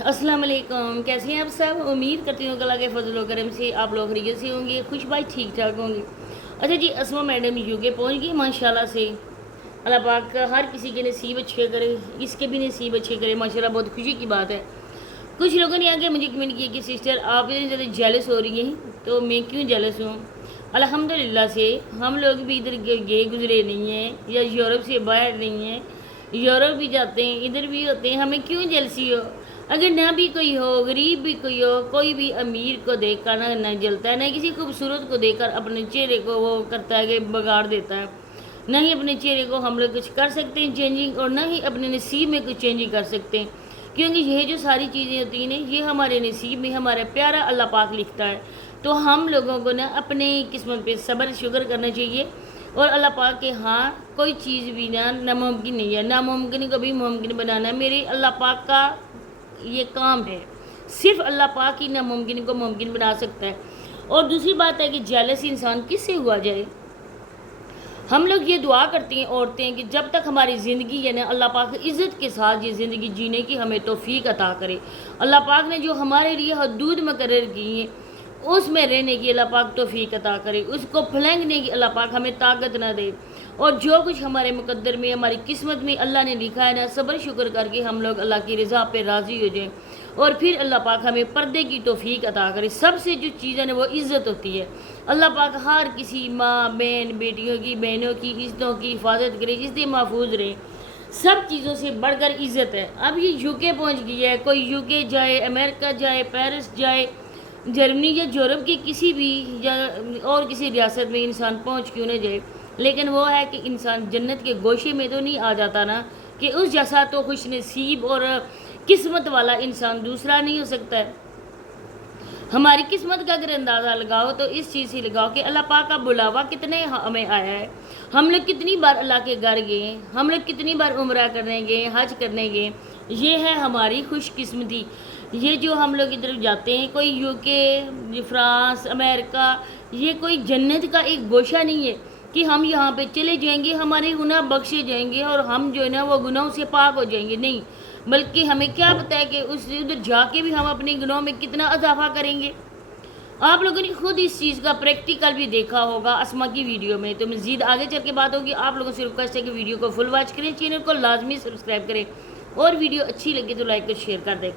السلام علیکم، کیسے ہیں آپ سب؟ امید کرتی ہوں کہ اللہ کے فضل و کرم سے آپ لوگ خیریت سے ہوں گے، خوش بائی ٹھیک ٹھاک ہوں گے۔ اچھا جی، اسما میڈم یو کے پہنچ گئی ماشاءاللہ سے۔ اللہ پاک ہر کسی کے نصیب اچھے کرے، اس کے بھی نصیب اچھے کرے ماشاءاللہ، بہت خوشی کی بات ہے۔ کچھ لوگوں نے آگے مجھے کمنٹ کیا کہ سسٹر آپ اتنی زیادہ جیلس ہو رہی ہیں، تو میں کیوں جیلس ہوں؟ الحمدللہ سے ہم لوگ بھی ادھر گئے گزرے نہیں ہیں، یا یورپ سے باہر نہیں ہیں، یورپ بھی جاتے ہیں، ادھر بھی ہوتے ہیں، ہمیں کیوں جیلسی ہو؟ اگر نہ بھی کوئی ہو، غریب بھی کوئی ہو، کوئی بھی امیر کو دیکھ کر نہ جلتا ہے، نہ کسی خوبصورت کو دیکھ کر اپنے چہرے کو وہ کرتا ہے کہ بگاڑ دیتا ہے، نہ ہی اپنے چہرے کو ہم لوگ کچھ کر سکتے ہیں چینجنگ، اور نہ ہی اپنے نصیب میں کچھ چینجنگ کر سکتے ہیں، کیونکہ یہ جو ساری چیزیں ہوتی ہیں یہ ہمارے نصیب میں ہمارا پیارا اللہ پاک لکھتا ہے۔ تو ہم لوگوں کو نا اپنے قسمت پہ صبر شکر کرنا چاہیے، اور اللہ پاک کے ہاں کوئی چیز بھی ناممکن نہیں ہے، ناممکن کو بھی ممکن بنانا میرے اللہ پاک کا یہ کام ہے۔ صرف اللہ پاک ہی ناممکن کو ممکن بنا سکتا ہے۔ اور دوسری بات ہے کہ جیلس انسان کس سے ہوا جائے؟ ہم لوگ یہ دعا کرتے ہیں عورتیں کہ جب تک ہماری زندگی ہے نا، اللہ پاک عزت کے ساتھ یہ زندگی جینے کی ہمیں توفیق عطا کرے۔ اللہ پاک نے جو ہمارے لیے حدود مقرر کی ہیں اس میں رہنے کی اللہ پاک توفیق عطا کرے، اس کو پھلنگنے کی اللہ پاک ہمیں طاقت نہ دے، اور جو کچھ ہمارے مقدر میں ہماری قسمت میں اللہ نے لکھا ہے نا، صبر شکر کر کے ہم لوگ اللہ کی رضا پہ راضی ہو جائیں، اور پھر اللہ پاک ہمیں پردے کی توفیق عطا کرے۔ سب سے جو چیزیں نا وہ عزت ہوتی ہے، اللہ پاک ہر کسی ماں بہن بیٹیوں کی بہنوں کی عزتوں کی حفاظت کرے، عزت محفوظ رہے، سب چیزوں سے بڑھ کر عزت ہے۔ اب یہ یو کے پہنچ گئی ہے، کوئی یو کے جائے، امریکہ جائے، پیرس جائے، جرمنی یا یورپ کی کسی بھی یا اور کسی ریاست میں انسان پہنچ کیوں نہ جائے، لیکن وہ ہے کہ انسان جنت کے گوشے میں تو نہیں آ جاتا نا، کہ اس جیسا تو خوش نصیب اور قسمت والا انسان دوسرا نہیں ہو سکتا ہے۔ ہماری قسمت کا اگر اندازہ لگاؤ تو اس چیز سے لگاؤ کہ اللہ پاک کا بلاوا کتنے ہمیں آیا ہے، ہم لوگ کتنی بار اللہ کے گھر گئے، ہم لوگ کتنی بار عمرہ کرنے گئے، حج کرنے گئے، یہ ہے ہماری خوش قسمتی۔ یہ جو ہم لوگ ادھر جاتے ہیں، کوئی یو کے، فرانس، امریکہ، یہ کوئی جنت کا ایک گوشہ نہیں ہے کہ ہم یہاں پہ چلے جائیں گے ہمارے گناہ بخشے جائیں گے اور ہم جو ہے نا وہ گناہوں سے پاک ہو جائیں گے، نہیں، بلکہ ہمیں کیا پتہ ہے کہ اس ادھر جا کے بھی ہم اپنے گناہوں میں کتنا اضافہ کریں گے۔ آپ لوگوں نے خود اس چیز کا پریکٹیکل بھی دیکھا ہوگا اسما کی ویڈیو میں، تو مزید آگے چل کے بات ہوگی۔ آپ لوگوں سے ریکویسٹ ہے کہ ویڈیو کو فل واچ کریں، چینل کو لازمی سبسکرائب کریں، اور ویڈیو اچھی لگے تو لائک اور شیئر کر دیں۔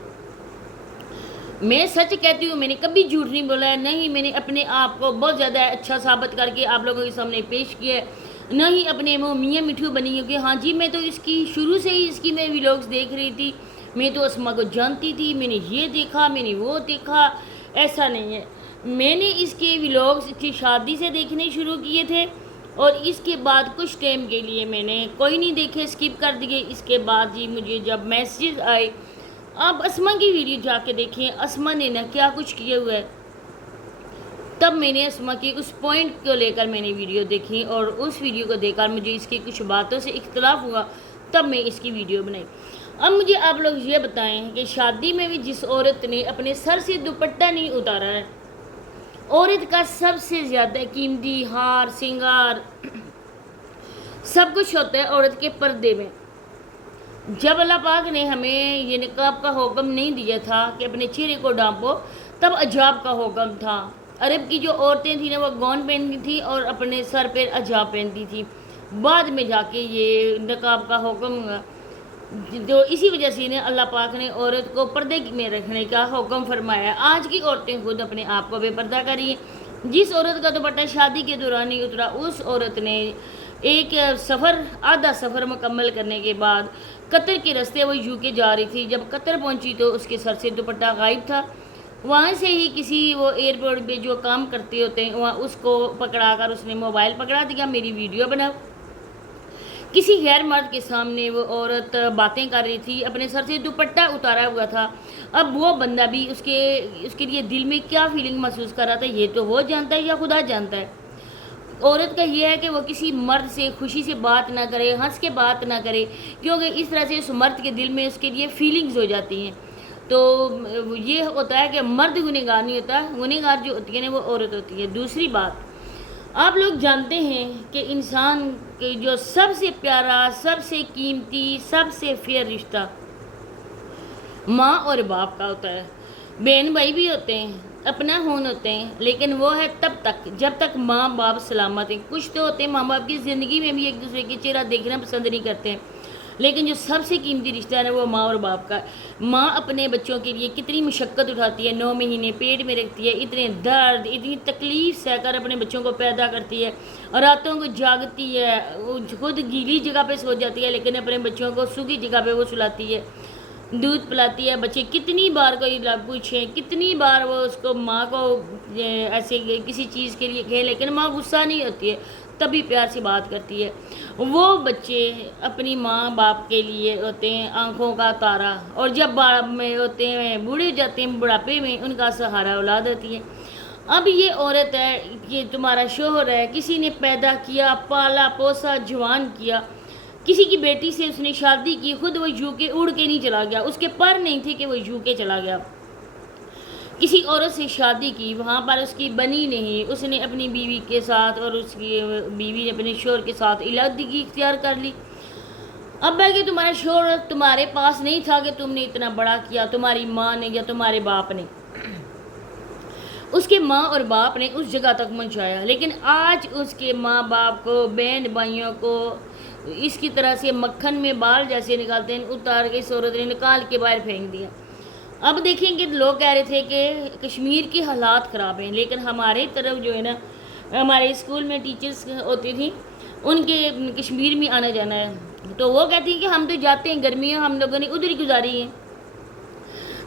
میں سچ کہتی ہوں، میں نے کبھی جھوٹ نہیں بولا ہے، نہیں میں نے اپنے آپ کو بہت زیادہ اچھا ثابت کر کے آپ لوگوں کے سامنے پیش کیا ہے، نہ ہی اپنے منہ میاں مٹھو بنی ہے کہ ہاں جی میں تو اس کی شروع سے ہی اس کی میں ویلوگز دیکھ رہی تھی، میں تو اسما کو جانتی تھی، میں نے یہ دیکھا، میں نے وہ دیکھا۔ ایسا نہیں ہے، میں نے اس کے ویلوگز اس کی شادی سے دیکھنے شروع کیے تھے، اور اس کے بعد کچھ ٹائم کے لیے میں نے کوئی نہیں دیکھے، اسکپ کر دیے۔ اس کے بعد جی مجھے جب میسیج آئے، آپ اسما کی ویڈیو جا کے دیکھیں، اسما نے نا کیا کچھ کیا ہوا ہے، تب میں نے اسما کی اس پوائنٹ کو لے کر میں نے ویڈیو دیکھی، اور اس ویڈیو کو دیکھ کر مجھے اس کی کچھ باتوں سے اختلاف ہوا، تب میں اس کی ویڈیو بنائی۔ اب مجھے آپ لوگ یہ بتائیں کہ شادی میں بھی جس عورت نے اپنے سر سے دوپٹہ نہیں اتارا ہے، عورت کا سب سے زیادہ قیمتی ہار سنگار سب کچھ ہوتا ہے عورت کے پردے میں۔ جب اللہ پاک نے ہمیں یہ نقاب کا حکم نہیں دیا تھا کہ اپنے چہرے کو ڈھانپو، تب حجاب کا حکم تھا۔ عرب کی جو عورتیں تھیں نا وہ گون پہنتی تھیں اور اپنے سر پہ حجاب پہنتی تھیں، بعد میں جا کے یہ نقاب کا حکم ہوا، تو اسی وجہ سے اللہ پاک نے عورت کو پردے میں رکھنے کا حکم فرمایا۔ آج کی عورتیں خود اپنے آپ کو بے پردہ کر رہی ہیں۔ جس عورت کا دوپٹہ شادی کے دوران نہیں اترا، اس عورت نے ایک آدھا سفر مکمل کرنے کے بعد قطر کے راستے وہ یو کے جا رہی تھی، جب قطر پہنچی تو اس کے سر سے دوپٹہ غائب تھا۔ وہاں سے ہی کسی وہ ایئرپورٹ پہ جو کام کرتے ہوتے ہیں وہاں اس کو پکڑا کر اس نے موبائل پکڑا دیا، میری ویڈیو بناؤ۔ کسی غیر مرد کے سامنے وہ عورت باتیں کر رہی تھی، اپنے سر سے دوپٹہ اتارا ہوا تھا۔ اب وہ بندہ بھی اس کے لیے دل میں کیا فیلنگ محسوس کر رہا تھا، یہ تو وہ جانتا ہے یا خدا جانتا ہے۔ عورت کا یہ ہے کہ وہ کسی مرد سے خوشی سے بات نہ کرے، ہنس کے بات نہ کرے، کیونکہ اس طرح سے اس مرد کے دل میں اس کے لیے فیلنگز ہو جاتی ہیں۔ تو یہ ہوتا ہے کہ مرد گنہگار نہیں ہوتا، گنہگار جو ہوتی ہے نا وہ عورت ہوتی ہے۔ دوسری بات، آپ لوگ جانتے ہیں کہ انسان کے جو سب سے پیارا، سب سے قیمتی، سب سے فیئر رشتہ ماں اور باپ کا ہوتا ہے، بہن بھائی بھی ہوتے ہیں، اپنا خون ہوتے ہیں، لیکن وہ ہے تب تک جب تک ماں باپ سلامت ہیں۔ کچھ تو ہوتے ہیں ماں باپ کی زندگی میں بھی ایک دوسرے کے چہرہ دیکھنا پسند نہیں کرتے ہیں، لیکن جو سب سے قیمتی رشتہ ہے وہ ماں اور باپ کا ہے۔ ماں اپنے بچوں کے لیے کتنی مشقت اٹھاتی ہے، 9 مہینے پیٹ میں رکھتی ہے، اتنے درد اتنی تکلیف سہ کر اپنے بچوں کو پیدا کرتی ہے، اور راتوں کو جاگتی ہے، وہ خود گیلی جگہ پہ سو جاتی ہے لیکن اپنے بچوں کو سوکھی جگہ پہ وہ سلاتی ہے، دودھ پلاتی ہے۔ بچے کتنی بار کوئی پوچھیں کتنی بار وہ اس کو ماں کو ایسے کسی چیز کے لیے کہے لیکن ماں غصہ نہیں ہوتی ہے، تبھی پیار سے بات کرتی ہے۔ وہ بچے اپنی ماں باپ کے لیے ہوتے ہیں آنکھوں کا تارا، اور جب باپ میں ہوتے ہیں بوڑھے ہو جاتے ہیں بڑھاپے میں ان کا سہارا اولاد ہوتی ہے۔ اب یہ عورت ہے، یہ تمہارا شوہر ہے، کسی نے پیدا کیا، پالا پوسا، جوان کیا، کسی کی بیٹی سے اس نے شادی کی، خود وہ یو کے اڑ کے نہیں چلا گیا، اس کے پر نہیں تھے کہ وہ یو کے چلا گیا، کسی عورت سے شادی کی، وہاں پر اس کی بنی نہیں، اس نے اپنی بیوی کے ساتھ اور اس کی بیوی نے اپنے شوہر کے ساتھ علیحدگی اختیار کر لی۔ اب ہے کہ تمہارا شوہر تمہارے پاس نہیں تھا کہ تم نے اتنا بڑا کیا، تمہاری ماں نے یا تمہارے باپ نے، اس کے ماں اور باپ نے اس جگہ تک پہنچایا، لیکن آج اس کے ماں باپ کو، بہن بھائیوں کو اس کی طرح سے مکھن میں بال جیسے نکالتے ہیں اتار کے اس عورت نے نکال کے باہر پھینک دیا۔ اب دیکھیں کہ لوگ کہہ رہے تھے کہ کشمیر کے حالات خراب ہیں، لیکن ہمارے طرف جو ہے نا، ہمارے اسکول میں ٹیچرز ہوتی تھیں، ان کے کشمیر میں آنا جانا ہے تو وہ کہتی ہیں کہ ہم تو جاتے ہیں، گرمیاں ہم لوگوں نے ادھر ہی گزاری ہیں،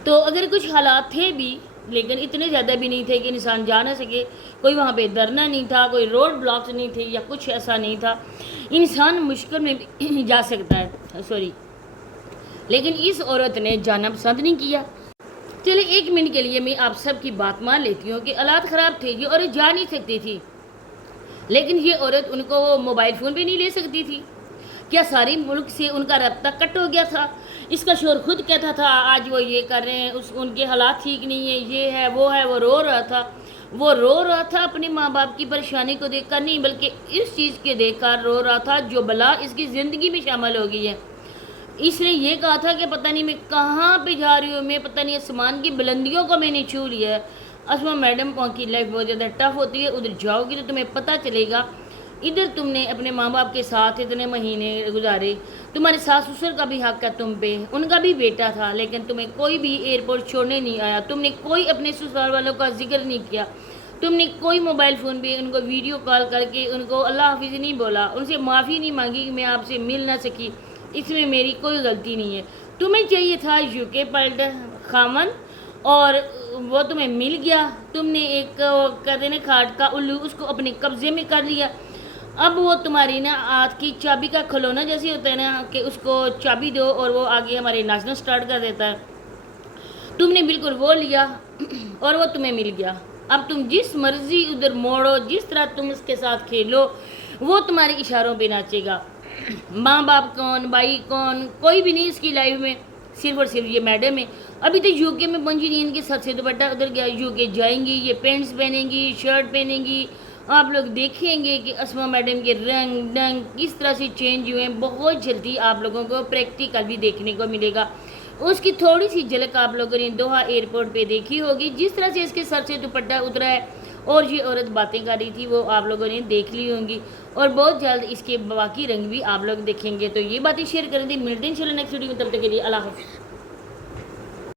تو اگر کچھ حالات تھے بھی لیکن اتنے زیادہ بھی نہیں تھے کہ انسان جا نہ سکے، کوئی وہاں پہ دھرنا نہیں تھا، کوئی روڈ بلاکس نہیں تھے یا کچھ ایسا نہیں تھا، انسان مشکل میں بھی جا سکتا ہے لیکن اس عورت نے جانا پسند نہیں کیا۔ چلے 1 منٹ کے لیے میں آپ سب کی بات مان لیتی ہوں کہ حالات خراب تھے، یہ عورت جا نہیں سکتی تھی، لیکن یہ عورت ان کو موبائل فون پہ نہیں لے سکتی تھی؟ کیا ساری ملک سے ان کا رابطہ کٹ ہو گیا تھا؟ اس کا شوہر خود کہتا تھا آج وہ یہ کر رہے ہیں، ان کے حالات ٹھیک نہیں ہیں، یہ ہے وہ ہے، وہ رو رہا تھا اپنے ماں باپ کی پریشانی کو دیکھ کر نہیں، بلکہ اس چیز کے دیکھ کر رو رہا تھا جو بلا اس کی زندگی میں شامل ہو گئی ہے۔ اس نے یہ کہا تھا کہ پتہ نہیں میں کہاں پہ جا رہی ہوں، میں پتہ نہیں آسمان کی بلندیوں کو میں نے چھو لیا ہے۔ اسما میڈم کی لائف بہت زیادہ ٹف ہوتی ہے، ادھر جاؤ گی تو تمہیں پتہ چلے گا، ادھر تم نے اپنے ماں باپ کے ساتھ اتنے مہینے گزارے، تمہارے ساس سسر کا بھی حق ہے تم پہ، ان کا بھی بیٹا تھا لیکن تمہیں کوئی بھی ایئرپورٹ چھوڑنے نہیں آیا، تم نے کوئی اپنے سسرال والوں کا ذکر نہیں کیا، تم نے کوئی موبائل فون پہ ان کو ویڈیو کال کر کے ان کو اللہ حافظ نہیں بولا، ان سے معافی نہیں مانگی کہ میں آپ سے مل نہ سکی، اس میں میری کوئی غلطی نہیں ہے۔ تمہیں چاہیے تھا یو کے پلٹ خامن، اور وہ تمہیں مل گیا، تم نے ایک کہتے ہیں کھاٹ کا الو اس کو اپنے قبضے میں کر لیا، اب وہ تمہاری نا ہاتھ کی چابی کا کھلونا جیسے ہوتا ہے نا کہ اس کو چابی دو اور وہ آگے ہمارے ناچنا سٹارٹ کر دیتا ہے، تم نے بالکل وہ لیا اور وہ تمہیں مل گیا، اب تم جس مرضی ادھر موڑو، جس طرح تم اس کے ساتھ کھیلو وہ تمہارے اشاروں پہ ناچے گا۔ ماں باپ کون، بھائی کون، کوئی بھی نہیں اس کی لائف میں، صرف اور صرف یہ میڈم ہے۔ ابھی تو یو کے میں پہنچی نہیں، ان کے سر سے دوپٹہ ادھر گیا، یو کے جائیں گی، یہ پینٹس پہنیں گی، شرٹ پہنیں گی، آپ لوگ دیکھیں گے کہ اسما میڈم کے رنگ ڈنگ کس طرح سے چینج ہوئے ہیں، بہت جلدی آپ لوگوں کو پریکٹیکل بھی دیکھنے کو ملے گا۔ اس کی تھوڑی سی جھلک آپ لوگوں نے دوحہ ایئرپورٹ پہ دیکھی ہوگی، جس طرح سے اس کے سر سے دوپٹہ اترا ہے اور یہ عورت باتیں کر رہی تھی وہ آپ لوگوں نے دیکھ لی ہوں گی، اور بہت جلد اس کے باقی رنگ بھی آپ لوگ دیکھیں گے۔ تو یہ باتیں شیئر کریں تھی، ملتے ہیں انشاءاللہ نیکسٹ ویڈیو میں، تب تک کے لیے اللہ حافظ۔